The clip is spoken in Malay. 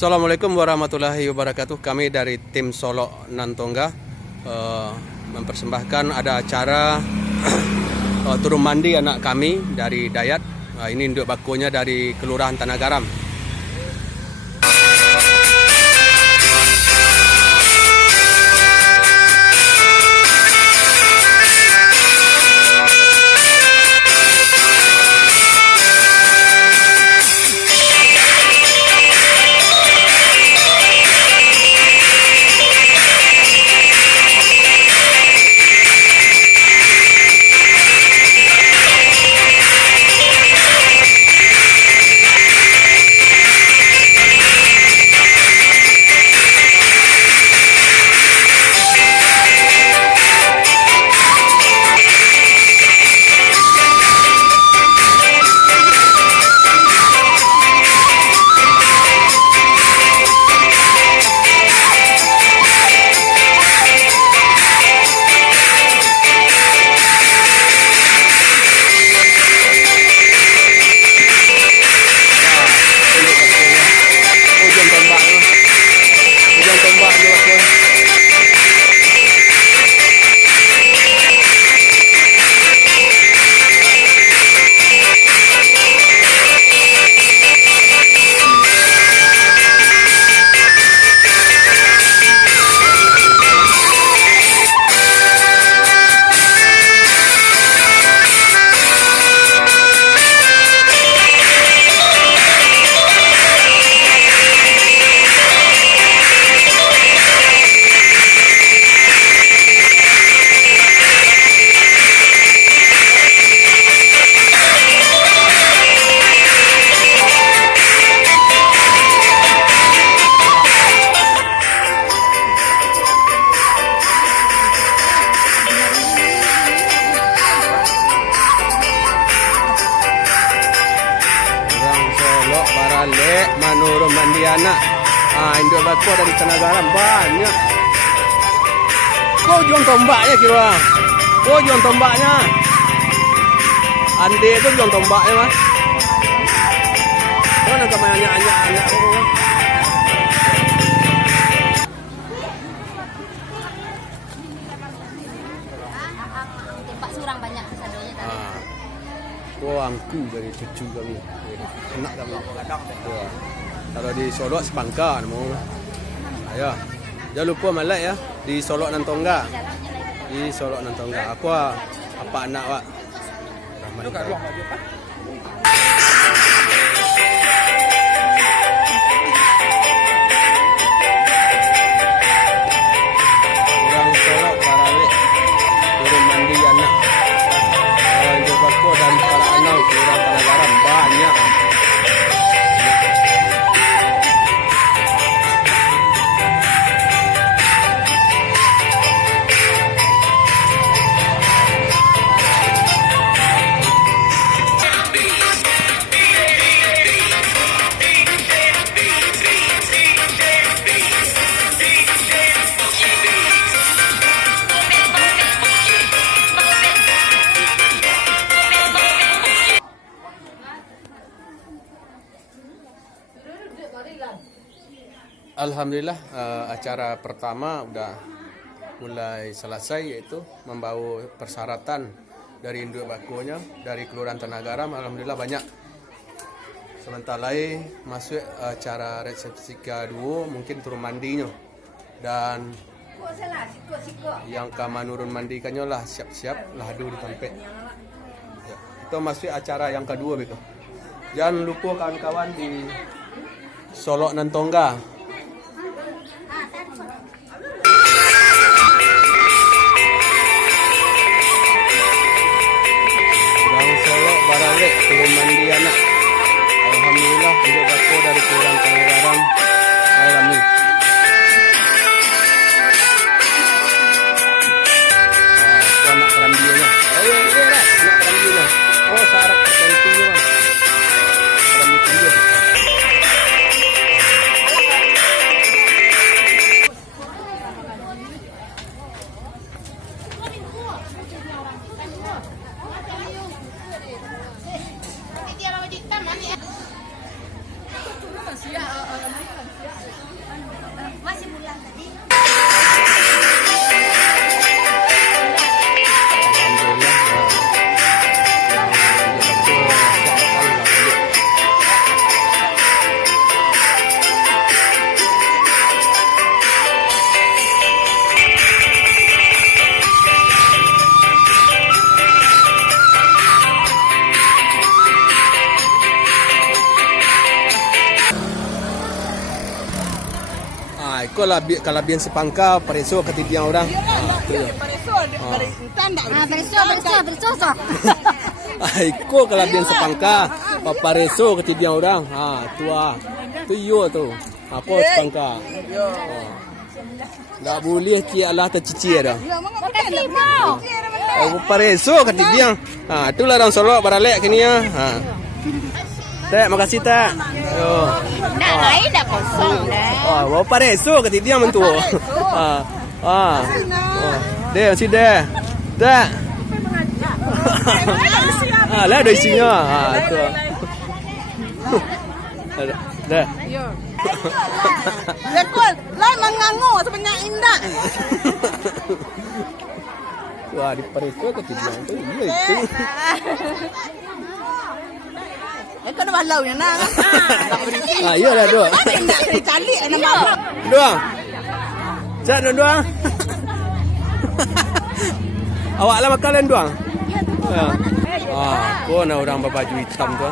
Assalamualaikum warahmatullahi wabarakatuh. Kami dari tim Solok Nantongga mempersembahkan ada acara turun mandi anak kami dari Dayat. Ini induk bakunya dari Kelurahan Tanah Garam. Barale Manurun Mandiana. Induk baku dari Tanah Garam banyak. Kau jual tombaknya kira. Kau jual tombaknya. Ande itu jual tombaknya mas. Kau nak main anak-anak. Pak Surang banyak sadonya tadi. Angku dari cucu kami. Enak kami. Ya. Kalau di Solok Sepangka namo. Ya. Jangan lupa malak ya di Solok Nantongga. Di Solok Nantongga. Aku apa anak Pak? Rahman. Lu kat ruang baju Pak? Orang Solok Barale turun mandi anak. Induk baku dan para anak Kelurahan Tanah Garam banyak. Alhamdulillah acara pertama udah mulai selesai, yaitu membawa persyaratan dari induk bakunya dari Kelurahan Tanah Garam. Alhamdulillah banyak. Sementara lain masuk acara resepsi kedua mungkin turun mandinya, dan yang kamanurun mandikannya lah siap-siap lah adu di tempat. Ya, itu masuk acara yang kedua begitu. Jangan lupa kawan-kawan di Solok Nantongga. Barale turun mandi anak. Alhamdulillah induk baku dari Kelurahan Tanah Garam. Kami. Itu anak kerambianya. Ayo, anak kerambianya. Oh, sarap kerambianya. Kerambi tinggi. kalabian sepangka pareso ketidian orang. Tu. Bersih. Iko kalabian sepangka pareso ketidian orang. Tu Tu yo tu. Apa sepangka? Tak boleh kialah tercicir dah. Makasih mau. Pareso ketidian. Itulah orang Solok baralek kini ya. Tak, makasih tak. Yo. Nak lain dah kosong dah. Bawa pareso ketidian mentu. Deh, masih deh. Tak. Lah ada isinya. Tu. Dah. Lekol, lai mengangu sebenarnya indah. Wah, di pareso ketidian tu. Ya itu. Kau nak balau yang nak. Ya dah dua. Nak cari nak balau. Dua. Cak dua. Awak lah makan dua. Ya. Kau nak orang berbaju hitam tu.